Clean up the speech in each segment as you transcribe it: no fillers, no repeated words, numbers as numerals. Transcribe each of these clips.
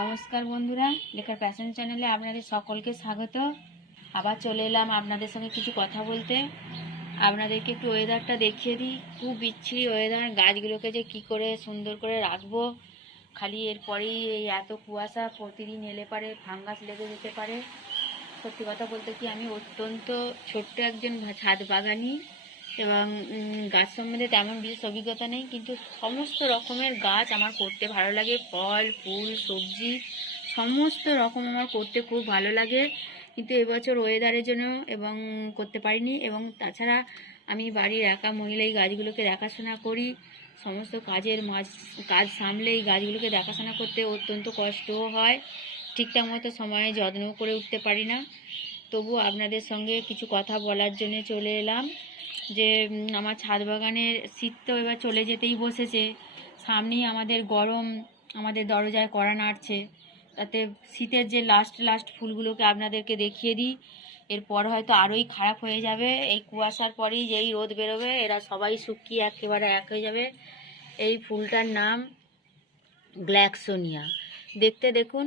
নমস্কার বন্ধুরা, লেখার প্যাশন চ্যানেলে আপনাদের সকলকে স্বাগত। আবার চলে এলাম আপনাদের সঙ্গে কিছু কথা বলতে। আপনাদেরকে একটু ওয়েদারটা দেখিয়ে দিই। খুব বিচ্ছিরি ওয়েদার। গাছগুলোকে যে কি করে সুন্দর করে রাখবো, খালি এরপরেই এই এত কুয়াশা, প্রতিদিন এলে পারে ফাঙ্গাস লেগে যেতে পারে। সত্যি কথা বলতে কি, আমি অত্যন্ত ছোট্ট একজন ছাদ বাগানি এবং গাছ সম্বন্ধে তেমন বিশেষ অভিজ্ঞতা নেই, কিন্তু সমস্ত রকমের গাছ আমার করতে ভালো লাগে। ফল, ফুল, সবজি সমস্ত রকম আমার করতে খুব ভালো লাগে, কিন্তু এবছর ওয়েদারের জন্য এবং করতে পারিনি। এবং তাছাড়া আমি বাড়ির একা মহিলা এই গাছগুলোকে দেখাশোনা করি। সমস্ত কাজ সামলে এই গাছগুলোকে দেখাশোনা করতে অত্যন্ত কষ্টও হয়। ঠিকঠাক মতো সময়ে যত্নও করে উঠতে পারি না। তবু আপনাদের সঙ্গে কিছু কথা বলার জন্য চলে এলাম যে আমার ছাদ বাগানের শীত তো এবার চলে যেতেই বসেছে। সামনেই আমাদের গরম, আমাদের দরজায় কড়া নাড়ছে। তাতে শীতের যে লাস্ট ফুলগুলোকে আপনাদেরকে দেখিয়ে দিই। এরপর হয়তো আরোই খারাপ হয়ে যাবে। এই কুয়াশার পরেই যেই রোদ বেরোবে, এরা সবাই শুকিয়ে একেবারে এক হয়ে যাবে। এই ফুলটার নাম গ্ল্যাক্সোনিয়া। দেখতে দেখুন,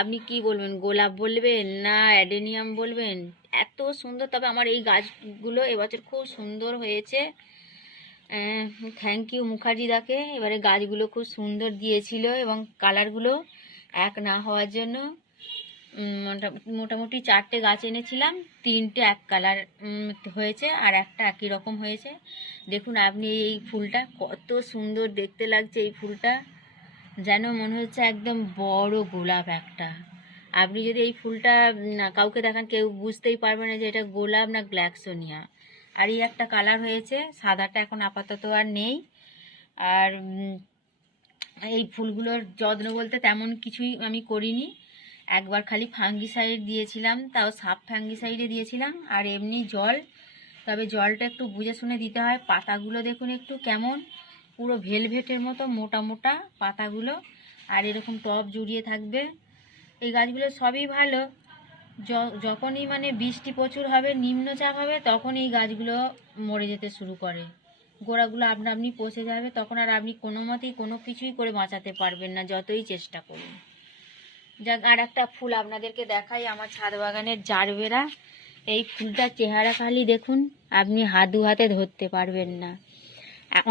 আপনি কি বলবেন, গোলাপ বলবেন না অ্যাডেনিয়াম বলবেন, এত সুন্দর। তবে আমার এই গাছগুলো এবছর খুব সুন্দর হয়েছে। থ্যাংক ইউ মুখার্জিদাকে। এবারে গাছগুলো খুব সুন্দর দিয়েছিল এবং কালারগুলো এক না হওয়ার জন্য মোটামুটি 4টে গাছ এনেছিলাম, 3টে এক কালার হয়েছে আর একটা একই রকম হয়েছে। দেখুন আপনি এই ফুলটা কত সুন্দর দেখতে লাগছে। এই ফুলটা যেন মনে হচ্ছে একদম বড় গোলাপ একটা। আপনি যদি এই ফুলটা কাউকে দেখান, কেউ বুঝতেই পারবে না যে এটা গোলাপ না গ্ল্যাক্সোনিয়া। আর এই একটা কালার হয়েছে, সাদাটা এখন আপাতত আর নেই। আর এই ফুলগুলোর যত্ন বলতে তেমন কিছুই আমি করিনি। একবার খালি ফাঙ্গিসাইড দিয়েছিলাম, তাও সাব ফাঙ্গিসাইডে দিয়েছিলাম, আর এমনি জল। তবে জলটা একটু বুঝে শুনে দিতে হয়। পাতাগুলো দেখুন একটু কেমন, পুরো ভেলভেটের মতো মোটা মোটা পাতাগুলো, আর এরকম টব জুড়িয়ে থাকবে। এই গাছগুলো সবই ভালো। যখনই মানে বৃষ্টি প্রচুর হবে, নিম্নচাপ হবে, তখন এই গাছগুলো মরে যেতে শুরু করে। গোড়াগুলো আপনা আপনি পচে যাবে, তখন আর আপনি কোনো মতেই কোনো কিছুই করে বাঁচাতে পারবেন না, যতই চেষ্টা করুন। যাক, আর একটা ফুল আপনাদেরকে দেখাই, আমার ছাদ বাগানের জারবেরা। এই ফুলটার চেহারা খালি দেখুন, আপনি দু হাতে ধরতে পারবেন না।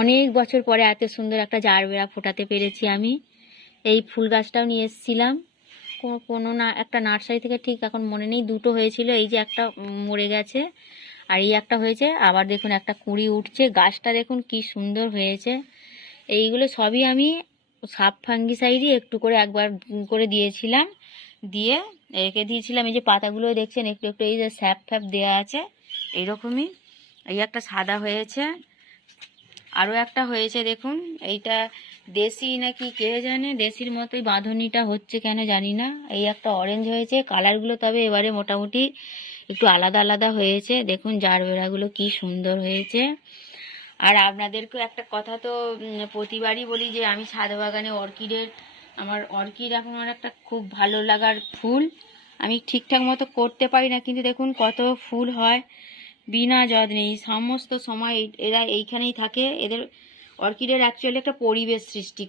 অনেক বছর পরে এত সুন্দর একটা জারবেরা ফোটাতে পেরেছি আমি। এই ফুল গাছটাও নিয়ে এসেছিলাম কোনো না একটা নার্সারি থেকে, ঠিক এখন মনে নেই। 2টো হয়েছিল, এই যে একটা মরে গেছে আর এই একটা হয়েছে। আবার দেখুন একটা কুঁড়ি উঠছে। গাছটা দেখুন কি সুন্দর হয়েছে। এইগুলো সবই আমি সাব ফাঙ্গিসাইডই একটু করে একবার করে দিয়েছিলাম, দিয়ে রেখে দিয়েছিলাম। এই যে পাতাগুলো দেখছেন একটু একটু এই যে স্যাপ ফ্যাপ দেওয়া আছে, এইরকমই। এই একটা সাদা হয়েছে, আরও একটা হয়েছে দেখুন। এইটা দেশি নাকি কে জানে, দেশির মতোই বাঁধনিটা হচ্ছে কেন জানি না। এই একটা অরেঞ্জ হয়েছে। কালারগুলো তবে এবারে মোটামুটি একটু আলাদা আলাদা হয়েছে। দেখুন জারবেরাগুলো কি সুন্দর হয়েছে। আর আপনাদেরকে একটা কথা তো প্রতিবারই বলি যে আমি ছাদ বাগানে আমার অর্কিড এখন আমার একটা খুব ভালো লাগার ফুল। আমি ঠিকঠাক মতো করতে পারি না, কিন্তু দেখুন কত ফুল হয় বিনা যত্নে। সমস্ত সময় এরা এইখানেই থাকে। এদের অর্কিডের অ্যাকচুয়ালি একটা পরিবেশ সৃষ্টি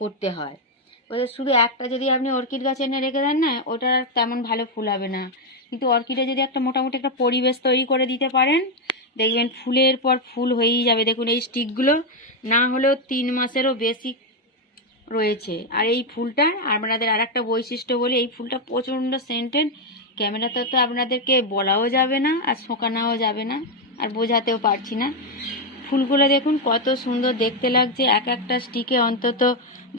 করতে হয়। ওদের শুধু একটা যদি আপনি অর্কিড গাছ এনে রেখে দেন না, ওটার আর তেমন ভালো ফুল হবে না। কিন্তু অর্কিডে যদি একটা মোটামুটি একটা পরিবেশ তৈরি করে দিতে পারেন, দেখবেন ফুলের পর ফুল হয়েই যাবে। দেখুন এই স্টিকগুলো না হলেও 3 মাসেরও বেশি রয়েছে। আর এই ফুলটার আপনাদের আর একটা বৈশিষ্ট্য বলি, এই ফুলটা প্রচণ্ড সেন্টেড। ক্যামেরাতে তো আপনাদেরকে বলাও যাবে না আর শোকানোও যাবে না, আর বোঝাতেও পারছি না। ফুলগুলো দেখুন কত সুন্দর দেখতে লাগছে। এক একটা স্টিকে অন্তত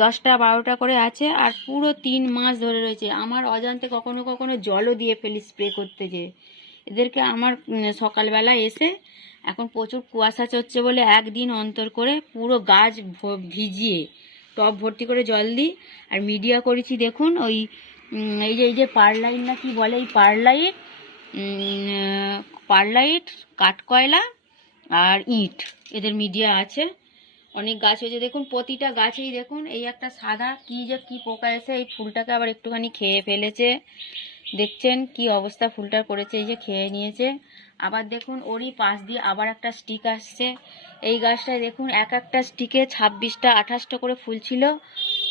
10টা 12টা করে আছে, আর পুরো 3 মাস ধরে রয়েছে। আমার অজান্তে কখনো কখনো জলও দিয়ে ফেলি স্প্রে করতে, যে এদেরকে আমার সকালবেলা এসে, এখন প্রচুর কুয়াশা চড়ছে বলে একদিন অন্তর করে পুরো গাছ ভিজিয়ে টব ভর্তি করে জল দিই। আর মিডিয়া করেছি দেখুন, এই যে পারলাইট না কি বলে, এই পারলাইট কাঠকয়লা আর ইট, এদের মিডিয়া আছে। অনেক গাছ হয়েছে দেখুন, প্রতিটা গাছেই দেখুন। এই একটা সাদা কি পোকা এসে এই ফুলটাকে আবার একটুখানি খেয়ে ফেলেছে। দেখছেন কি অবস্থা ফুলটার করেছে, এই যে খেয়ে নিয়েছে। আবার দেখুন ওরই পাশ দিয়ে আবার একটা স্টিক আসছে। এই গাছটায় দেখুন এক একটা স্টিকে 26টা 28টা করে ফুল ছিল।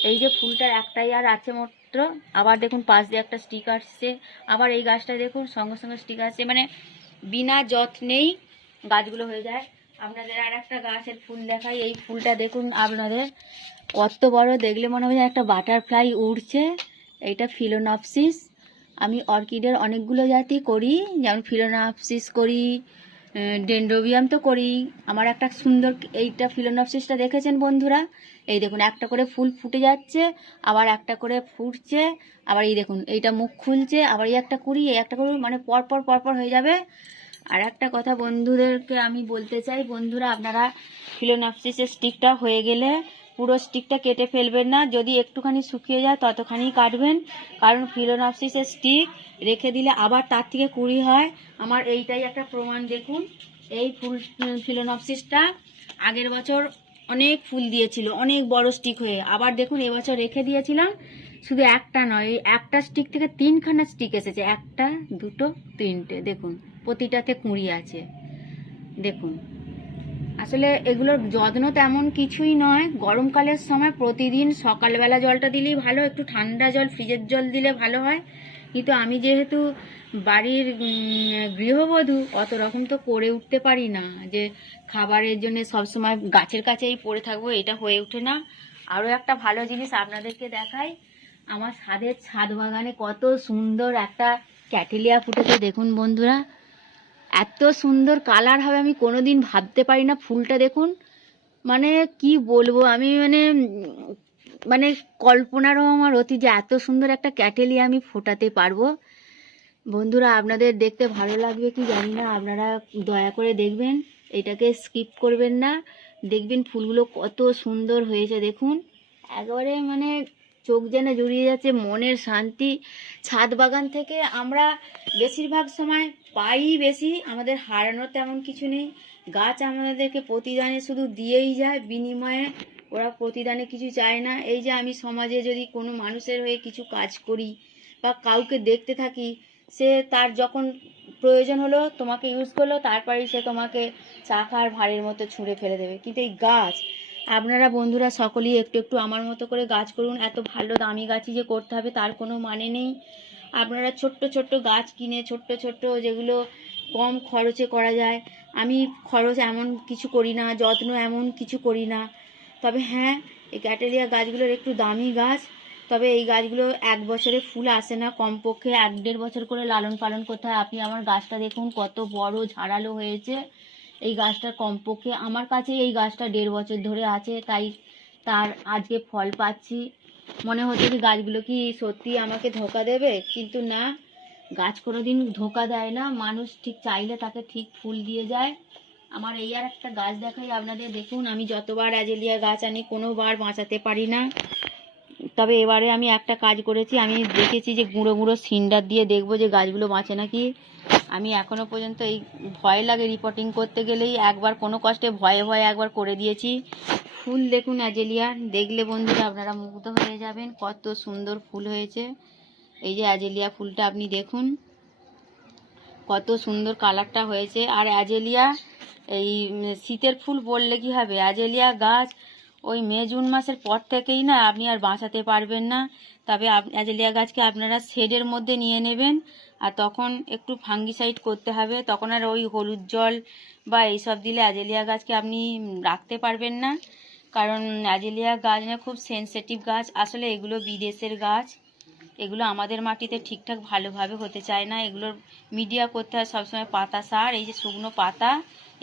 এই যে ফুলটার একটাই আর আছে, মোট মাত্র। আবার দেখুন পাশ দিয়ে একটা স্টিক আসছে, আবার এই গাছটা দেখুন সঙ্গে সঙ্গে স্টিক আসছে, মানে বিনা যত্নেই গাছগুলো হয়ে যায়। আপনাদের আর একটা গাছের ফুল দেখাই, এই ফুলটা দেখুন আপনাদের কত বড়, দেখলে মনে হয় একটা বাটারফ্লাই উড়ছে। এইটা ফিলোনপসিস। আমি অর্কিডের অনেকগুলো জাতি করি, যেমন ফিলোনপসিস করি, ডেন্ড্রোবিয়াম তো করি। আমার একটা সুন্দর এইটা ফিলোনপসিসটা দেখেছেন বন্ধুরা, এই দেখুন একটা করে ফুল ফুটে যাচ্ছে, আবার একটা করে ফুটছে, আবার এই দেখুন এইটা মুখ খুলছে, আবার এই একটা কুড়ি, এই একটা কুড়ি, মানে পরপর পরপর হয়ে যাবে। আর একটা কথা বন্ধুদেরকে আমি বলতে চাই, বন্ধুরা আপনারা ফিলোনপসিসের স্টিকটা হয়ে গেলে পুরো স্টিকটা কেটে ফেলবেন না, যদি একটুখানি শুকিয়ে যায় ততখানি কাটবেন, কারণ ফিলোনপসিসের স্টিক রেখে দিলে আবার তার থেকে কুড়ি হয়। আমার এইটাই একটা প্রমাণ। দেখুন এই ফুল ফিলোনপসিসটা আগের বছর অনেক ফুল দিয়েছিল, অনেক বড় স্টিক হয়ে, আবার দেখুন এবছর রেখে দিয়েছিলাম, শুধু একটা নয়, এই একটা স্টিক থেকে 3খানা স্টিক এসেছে, একটা দুটো তিনটে, দেখুন প্রতিটাতে কুঁড়ি আছে। দেখুন আসলে এগুলোর যত্ন তেমন কিছুই নয়। গরমকালের সময় প্রতিদিন সকালবেলা জলটা দিলেই ভালো, একটু ঠান্ডা জল ফ্রিজের জল দিলে ভালো হয়, কিন্তু আমি যেহেতু বাড়ির গৃহবধূ অত রকম তো করে উঠতে পারি না যে খাবারের জন্য সবসময় গাছের কাছেই পড়ে থাকবো, এটা হয়ে ওঠে না। আরও একটা ভালো জিনিস আপনাদেরকে দেখাই, আমার ছাদ বাগানে কত সুন্দর একটা ক্যাটেলিয়া ফুটেছে। দেখুন বন্ধুরা এত সুন্দর কালার হবে আমি কোনোদিন ভাবতে পারি না। ফুলটা দেখুন, মানে কি বলবো আমি, মানে কল্পনারও আমার অতি যে এত সুন্দর একটা ক্যাটেলিয়া আমি ফোটাতে পারবো। বন্ধুরা আপনাদের দেখতে ভালো লাগবে কি জানি না, আপনারা দয়া করে দেখবেন, এটাকে স্কিপ করবেন না, দেখবেন ফুলগুলো কত সুন্দর হয়েছে। দেখুন একেবারে মানে চোখ যেন জুড়িয়ে যাচ্ছে, মনের শান্তি। ছাদ বাগান থেকে আমরা বেশিরভাগ সময় পাই বেশি, আমাদের হারানোর তেমন কিছু নেই। গাছ আমাদেরকে প্রতিদানে শুধু দিয়েই যায়, বিনিময়ে ওরা প্রতিদানে কিছু চায় না। এই যে আমি সমাজে যদি কোনো মানুষের হয়ে কিছু কাজ করি বা কাউকে দেখতে থাকি, সে তার যখন প্রয়োজন হলো তোমাকে ইউজ করলো, তারপরেই সে তোমাকে চাকার ভাঁড়ের মতো ছুঁড়ে ফেলে দেবে। কিন্তু এই গাছ, আপনারা বন্ধুরা সকলেই একটু একটু আমার মতো করে গাছ করুন। এত ভালো দামি গাছই যে করতে হবে তার কোনো মানে নেই। আপনারা ছোট্ট ছোট্ট গাছ কিনে, ছোট্ট ছোট্ট যেগুলো কম খরচে করা যায়, আমি খরচ এমন কিছু করি না, যত্ন এমন কিছু করি না। তবে হ্যাঁ, এই ক্যাটেলিয়া গাছগুলোর একটু দামি গাছ, তবে এই গাছগুলো এক বছরে ফুল আসে না, কমপক্ষে 1-1.5 বছর করে লালন পালন করতে হয়। আপনি আমার গাছটা দেখুন কত বড় ঝাড়ালো হয়েছে। এই গাছটা কমপক্ষে আমার কাছে এই গাছটা 1.5 বছর ধরে আছে, তাই তার আজকে ফল পাচ্ছি। মনে হচ্ছে যে গাছগুলো কি সত্যি আমাকে ধোকা দেবে, কিন্তু না, গাছ কোনোদিন ধোকা দেয় না, মানুষ ঠিক চাইলে তাকে ঠিক ফুল দিয়ে যায়। আমার এই আর একটা গাছ দেখাই আপনাদের, দেখুন আমি যতবার অ্যাজেলিয়া গাছ আনি কোনোবার বাঁচাতে পারি না। তবে এবারে আমি একটা কাজ করেছি, আমি দেখেছি যে গুঁড়ো গুঁড়ো সিন্ডার দিয়ে দেখবো যে গাছগুলো বাঁচে নাকি। আমি এখনো পর্যন্ত এই ভয় লাগে রিপোর্টিং করতে গেলেই, একবার কোনো কষ্টে ভয়ে ভয়ে একবার করে দিয়েছি। ফুল দেখুন অ্যাজেলিয়া, দেখলে বন্ধুরা আপনারা মুগ্ধ হয়ে যাবেন, কত সুন্দর ফুল হয়েছে। এই যে অ্যাজেলিয়া ফুলটা আপনি দেখুন কত সুন্দর কালারটা হয়েছে। আর অ্যাজেলিয়া এই শীতের ফুল বললে কি হবে, অ্যাজেলিয়া গাছ ওই মে জুন মাসের পর থেকেই না আপনি আর বাঁচাতে পারবেন না। তবে অ্যাজেলিয়া গাছকে আপনারা শেডের মধ্যে নিয়ে নেবেন, আর তখন একটু ফাঙ্গিসাইড করতে হবে, তখন আর ওই হলুদ জল বা এইসব দিলে অ্যাজেলিয়া গাছকে আপনি রাখতে পারবেন না, কারণ অ্যাজেলিয়া গাছ না খুব সেনসিটিভ গাছ। আসলে এগুলো বিদেশের গাছ, এগুলো আমাদের মাটিতে ঠিকঠাক ভালোভাবে হতে চায় না। এগুলোর মিডিয়া করতে হয় সবসময় পাতা সার, এই যে শুকনো পাতা,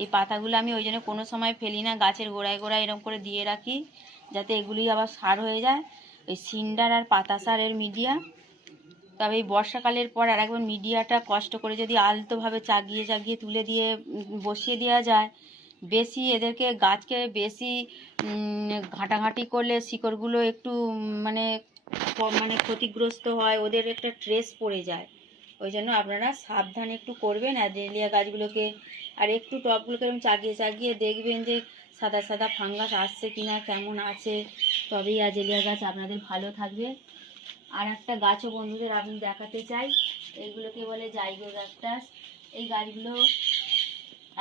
এই পাতাগুলো আমি ওই জন্য কোনো সময় ফেলি না, গাছের গোড়ায় গোড়ায় এরকম করে দিয়ে রাখি, যাতে এগুলি আবার সার হয়ে যায়, ওই সিন্ডার আর পাতা সারের মিডিয়া। তবে এই বর্ষাকালের পর আর একবার মিডিয়াটা কষ্ট করে যদি আলতোভাবে চাগিয়ে চাগিয়ে তুলে দিয়ে বসিয়ে দেওয়া যায়, বেশি এদেরকে গাছকে বেশি ঘাঁটাঘাঁটি করলে শিকড়গুলো একটু মানে মানে ক্ষতিগ্রস্ত হয়, ওদের একটা ট্রেস পড়ে যায়। ওই জন্য আপনারা সাবধানে একটু করবেন অ্যাজেলিয়া গাছগুলোকে। আর একটু টবগুলোকে এরকম চাগিয়ে চাগিয়ে দেখবেন যে সাদা সাদা ফাঙ্গাস আসছে কিনা, কেমন আছে, তবেই অ্যাজেলিয়া গাছ আপনাদের ভালো থাকবে। আর একটা গাছও বন্ধুদের আমি দেখাতে চাই, এইগুলোকে বলে জাইগোব্যাকটাস। এই গাছগুলো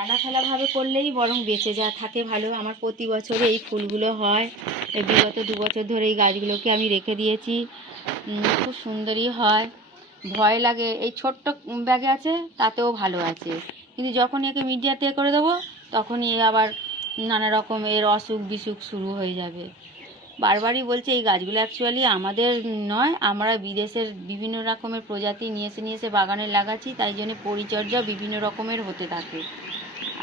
এলাফেলাভাবে করলেই বরং বেঁচে যা থাকে ভালো। আমার প্রতি বছরে এই ফুলগুলো হয়, বিগত 2 বছর ধরে এই গাছগুলোকে আমি রেখে দিয়েছি। খুব সুন্দরই হয়। ভয় লাগে, এই ছোট্ট ব্যাগে আছে তাতেও ভালো আছে, কিন্তু যখন একে মিডিয়াতে করে দেবো তখনই এ আবার নানা রকমের অসুখ বিসুখ শুরু হয়ে যাবে। বারবারই বলছে এই গাছগুলো অ্যাকচুয়ালি আমাদের নয়, আমরা বিদেশের বিভিন্ন রকমের প্রজাতি নিয়ে এসে বাগানে লাগাচ্ছি, তাই জন্য পরিচর্যা বিভিন্ন রকমের হতে থাকে।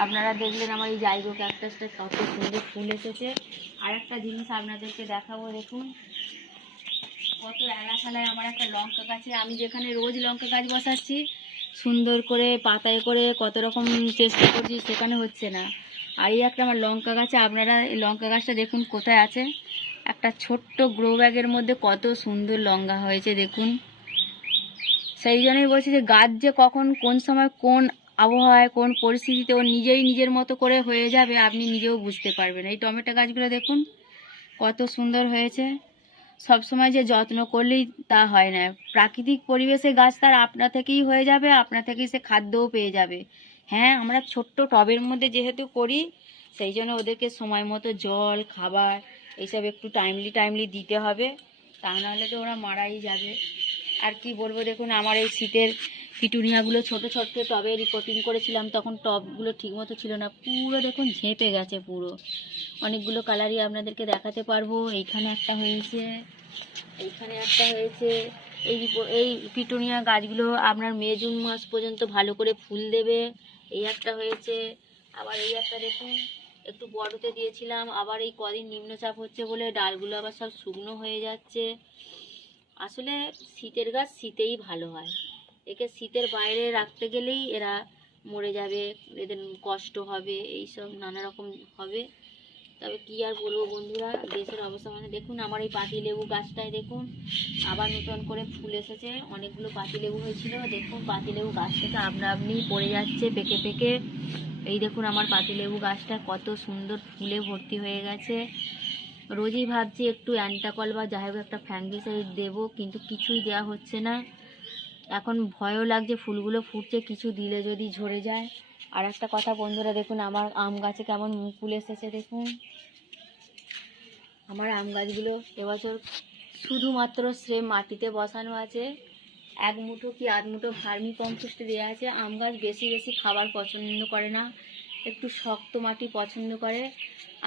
আপনারা দেখলেন আমার এই জাইগো ক্যাকটাসটা কত সুন্দর ফুল এসেছে। আর একটা জিনিস আপনাদেরকে দেখাবো, দেখুন কত এলাখালায় আমার একটা লঙ্কা গাছে, আমি যেখানে রোজ লঙ্কা গাছ বসাচ্ছি সুন্দর করে পাতায় করে কত রকম চেষ্টা করছি, সেখানে হচ্ছে না। আর এই একটা আমার লঙ্কা গাছে, আপনারা এই লঙ্কা গাছটা দেখুন কোথায় আছে, একটা ছোট্ট গ্রো ব্যাগের মধ্যে কত সুন্দর লঙ্কা হয়েছে দেখুন। সেই জন্যই বলছি যে গাছ যে কখন কোন সময় কোন আবহাওয়ায় কোন পরিস্থিতিতে ও নিজেই নিজের মতো করে হয়ে যাবে আপনি নিজেও বুঝতে পারবেন। এই টমেটো গাছগুলো দেখুন কত সুন্দর হয়েছে। সব সময় যে যত্ন করলেই তা হয় না, প্রাকৃতিক পরিবেশে গাছ তার আপনা থেকেই হয়ে যাবে, আপনা থেকেই সে খাদ্যও পেয়ে যাবে। হ্যাঁ, আমরা ছোট্ট টবের মধ্যে যেহেতু করি সেই জন্য ওদেরকে সময় মতো জল খাবার এইসব একটু টাইমলি দিতে হবে, তা নাহলে তো ওরা মারাই যাবে। আর কি বলবো, দেখুন আমার এই শীতের পিটুনিয়াগুলো ছোট ছোট্ট টবে রিপোর্টিং করেছিলাম, তখন টবগুলো ঠিকমতো ছিল না, পুরো দেখুন ঝেঁপে গেছে পুরো। অনেকগুলো কালারই আপনাদেরকে দেখাতে পারবো। এইখানে একটা হয়েছে, এইখানে একটা হয়েছে। এই পিটুনিয়া গাছগুলো আপনার মে জুন মাস পর্যন্ত ভালো করে ফুল দেবে। এই একটা হয়েছে, আবার এই একটা দেখুন একটু বড়তে দিয়েছিলাম, আবার এই কদিন নিম্নচাপ হচ্ছে বলে ডালগুলো আবার সব শুকনো হয়ে যাচ্ছে। আসলে শীতের গাছ শীতেই ভালো হয়, একে শীতের বাইরে রাখতে গেলেই এরা মরে যাবে, এদের কষ্ট হবে, এইসব নানা রকম হবে। তবে কি আর বলবো বন্ধুরা, দেশের অবস্থা মানে দেখুন আমার এই পাতিলেবু গাছটায় দেখুন আবার নতুন করে ফুল এসেছে। অনেকগুলো পাতিলেবু হয়েছিল, দেখুন পাতিলেবু গাছ থেকে আপনি পড়ে যাচ্ছে পেকে পেকে। এই দেখুন আমার পাতিলেবু গাছটা কত সুন্দর ফুলে ভর্তি হয়ে গেছে। রোজই ভাবছি একটু অ্যান্টাকল বা যাই হোক একটা ফ্যাঙ্গিসাইড দেবো, কিন্তু কিছুই দেওয়া হচ্ছে না। এখন ভয়ও লাগছে, ফুলগুলো ফুটছে, কিছু দিলে যদি ঝরে যায়। আর একটা কথা বন্ধুরা, দেখুন আমার আম গাছে কেমন মুকুল এসেছে দেখুন। আমার আম গাছগুলো এবছর শুধুমাত্র স্রেফ মাটিতে বসানো আছে, এক মুঠো কি আধ মুঠো ভার্মি কম্পোস্ট দেওয়া আছে। আম গাছ বেশি বেশি খাবার পছন্দ করে না, একটু শক্ত মাটি পছন্দ করে।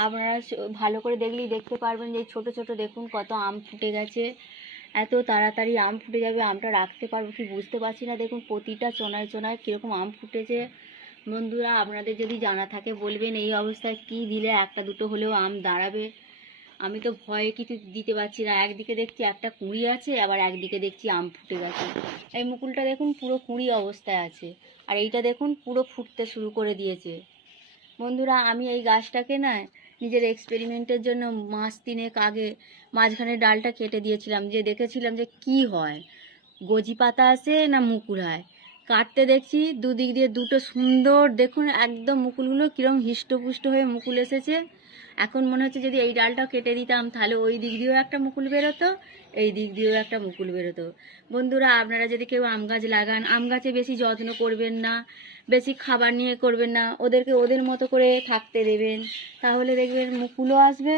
আপনারা ভালো করে দেখলেই দেখতে পারবেন যে ছোট ছোট দেখুন কত আম ফুটে গেছে। এত তাড়াতাড়ি আম ফুটে যাবে, আমটা রাখতে পারবো কি বুঝতে পারছি না। দেখুন প্রতিটা চোনায় চোনায় কীরকম আম ফুটেছে। বন্ধুরা আপনাদের যদি জানা থাকে বলবেন এই অবস্থায় কি দিলে একটা দুটো হলেও আম দাঁড়াবে। আমি তো ভয়ে কিছু দিতে পারছি না, একদিকে দেখছি একটা কুঁড়ি আছে, আবার একদিকে দেখছি আম ফুটে গেছে। এই মুকুলটা দেখুন পুরো কুঁড়ি অবস্থায় আছে, আর এইটা দেখুন পুরো ফুটতে শুরু করে দিয়েছে। বন্ধুরা আমি এই গাছটাকে না নিজের এক্সপেরিমেন্টের জন্য মাস তিনেক আগে মাঝখানে ডালটা কেটে দিয়েছিলাম, যে দেখেছিলাম যে কি হয়, গজি পাতা আসে না মুকুল হয়। কাটতে দেখছি দুদিক দিয়ে দুটো সুন্দর দেখুন একদম মুকুলগুলো কীরকম হিষ্টপুষ্ট হয়ে মুকুল এসেছে। এখন মনে হচ্ছে যদি এই ডালটা কেটে দিতাম তাহলে ওই দিক দিয়েও একটা মুকুল বেরোতো, এই দিক দিয়েও একটা মুকুল বেরোতো। বন্ধুরা আপনারা যদি কেউ আম গাছ লাগান, আম গাছে বেশি যত্ন করবেন না, বেশি খাবার নিয়ে করবেন না, ওদেরকে ওদের মতো করে থাকতে দেবেন, তাহলে দেখবেন মুকুলও আসবে,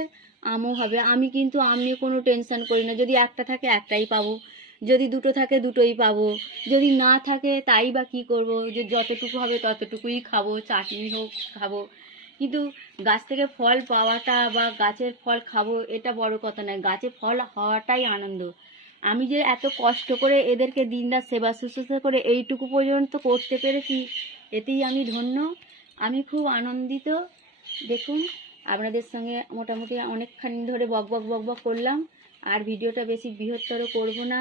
আমও হবে। আমি কিন্তু আম নিয়ে কোনো টেনশন করি না, যদি একটা থাকে একটাই পাবো, যদি দুটো থাকে দুটোই পাবো, যদি না থাকে তাই বা কী করবো, যে যতটুকু হবে ততটুকুই খাবো, চাটনি হোক খাবো। কিন্তু গাছ থেকে ফল পাওয়াটা বা গাছের ফল খাবো এটা বড় কথা নয়, গাছে ফল হওয়াটাই আনন্দ। আমি যে এত কষ্ট করে এদেরকে দিনরাত সেবা শুশ্রূষা করে এইটুকু পর্যন্ত করতে পেরেছি, এতেই আমি ধন্য, আমি খুব আনন্দিত। দেখুন আপনাদের সঙ্গে মোটামুটি অনেকখানি ধরে বক বক বক বক করলাম, আর ভিডিওটা বেশি বৃহত্তর করব না।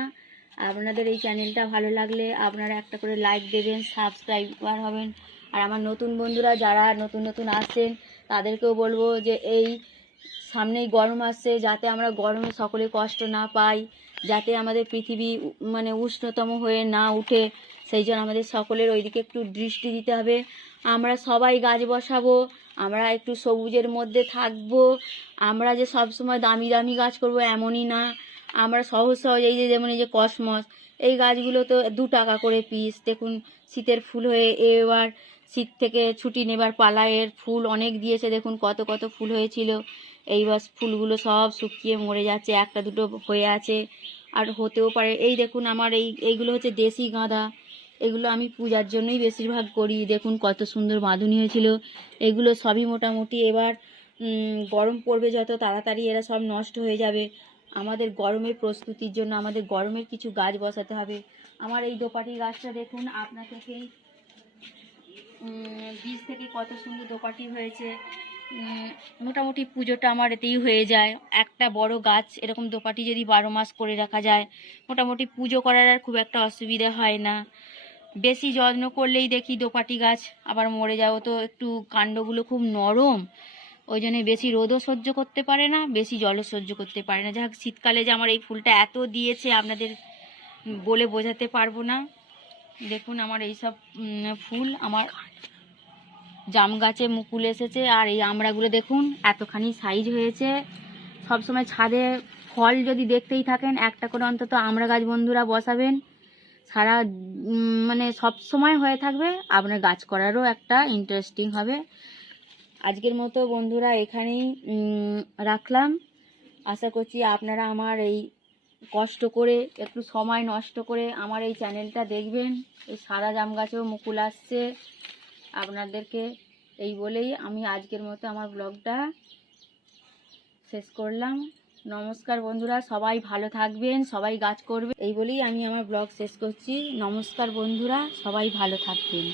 আপনাদের এই চ্যানেলটা ভালো লাগলে আপনারা একটা করে লাইক দেবেন, সাবস্ক্রাইবার হবেন। আর আমার নতুন বন্ধুরা যারা নতুন নতুন আসছেন তাদেরকেও বলবো যে এই সামনেই গরম আসছে, যাতে আমরা গরমে সকলে কষ্ট না পাই, যাতে আমাদের পৃথিবী মানে উষ্ণতম হয়ে না উঠে, সেই জন্য আমাদের সকলের ওইদিকে একটু দৃষ্টি দিতে হবে। আমরা সবাই গাছ বসাবো, আমরা একটু সবুজের মধ্যে থাকবো। আমরা যে সব সময় দামি দামি গাছ করব এমনই না, আমরা সহজ সহজ এই যে যেমন এই যে কসমস, এই গাছগুলো তো 2 টাকা করে পিস। দেখুন শীতের ফুল হয়ে এবার শীত থেকে ছুটি নেবার পালা, এর ফুল অনেক দিয়েছে, দেখুন কত কত ফুল হয়েছিল, এইবার ফুলগুলো সব শুকিয়ে মরে যাচ্ছে, একটা দুটো হয়ে আছে। আর হতেও পারে। এই দেখুন আমার এইগুলো হচ্ছে দেশি গাঁদা, এগুলো আমি পূজার জন্যই বেশিরভাগ করি। দেখুন কত সুন্দর বাঁধুনি হয়েছিল। এগুলো সবই মোটামুটি এবার গরম পড়বে যত তাড়াতাড়ি এরা সব নষ্ট হয়ে যাবে। আমাদের গরমের প্রস্তুতির জন্য আমাদের গরমের কিছু গাছ বসাতে হবে। আমার এই দোপাটি গাছটা দেখুন আপনা থেকেই বীজ থেকে কত সুন্দর দোপাটি হয়েছে। মোটামুটি পুজোটা আমার এতেই হয়ে যায়। একটা বড় গাছ এরকম দোপাটি যদি 12 মাস করে রাখা যায়, মোটামুটি পুজো করার আর খুব একটা অসুবিধা হয় না। বেশি যত্ন করলেই দেখি দোপাটি গাছ আবার মরে যাও। তো একটু কাণ্ডগুলো খুব নরম, ওই জন্য বেশি রোদও সহ্য করতে পারে না, বেশি জলও সহ্য করতে পারে না। যাক, শীতকালে যে আমার এই ফুলটা এত দিয়েছে আপনাদের বলে বোঝাতে পারবো না। দেখুন আমার এইসব ফুল, আমার জাম গাছে মুকুল এসেছে। আর এই আমড়াগুলো দেখুন এতখানি সাইজ হয়েছে। সবসময় ছাদে ফল যদি দেখতেই থাকেন, একটা করে অন্তত আমড়া গাছ বন্ধুরা বসাবেন। সারা মানে সব সময় হয়ে থাকবে, আপনার গাছ করারও একটা ইন্টারেস্টিং হবে। আজকের মতো বন্ধুরা এখানেই রাখলাম। আশা করছি আপনারা আমার এই কষ্ট করে একটু সময় নষ্ট করে আমার এই চ্যানেলটা দেখবেন। এই সাদা জাম গাছেও মুকুল আসছে আপনাদেরকে এই বলেই আমি আজকের মতো আমার ব্লগটা শেষ করলাম। নমস্কার বন্ধুরা, সবাই ভালো থাকবেন, সবাই গাছ করবে এই বলেই আমি আমার ব্লগ শেষ করছি। নমস্কার বন্ধুরা, সবাই ভালো থাকবেন।